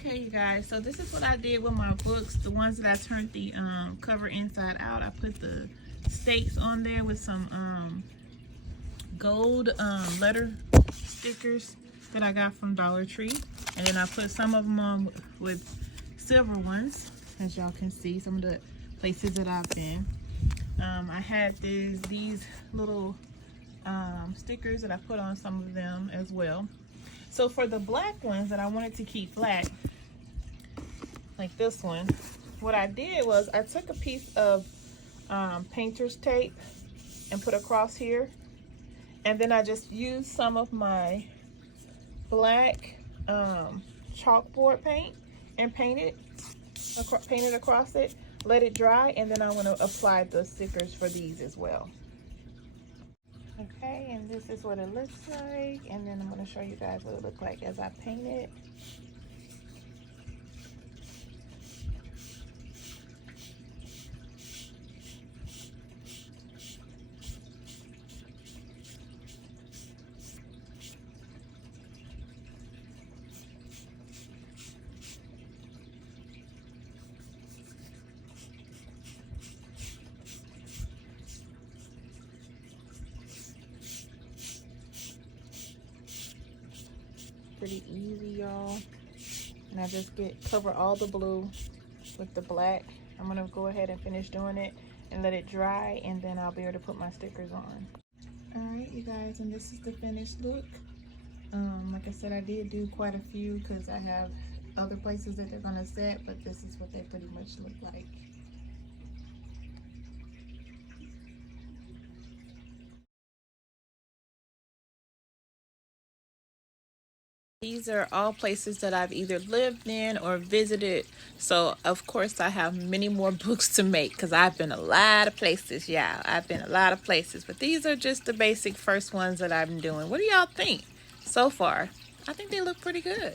Okay, you guys, so this is what I did with my books. The ones that I turned the cover inside out, I put the stakes on there with some gold letter stickers that I got from Dollar Tree, and then I put some of them on with silver ones, as y'all can see some of the places that I've been. I had these little stickers that I put on some of them as well. So for the black ones that I wanted to keep black, like this one, what I did was I took a piece of painter's tape and put across here, and then I just used some of my black chalkboard paint and painted across it, let it dry, and then I want to apply the stickers for these as well. Okay, and this is what it looks like, and then I'm going to show you guys what it looked like as I paint it. Pretty easy, y'all. And I just cover all the blue with the black. I'm gonna go ahead and finish doing it and let it dry, and then I'll be able to put my stickers on. All right, you guys, and this is the finished look. Like I said, I did do quite a few because I have other places that they're gonna set, but this is what they pretty much look like. These are all places that I've either lived in or visited. So, of course, I have many more books to make because I've been a lot of places. Yeah, I've been a lot of places. But these are just the basic first ones that I'm doing. What do y'all think so far? I think they look pretty good.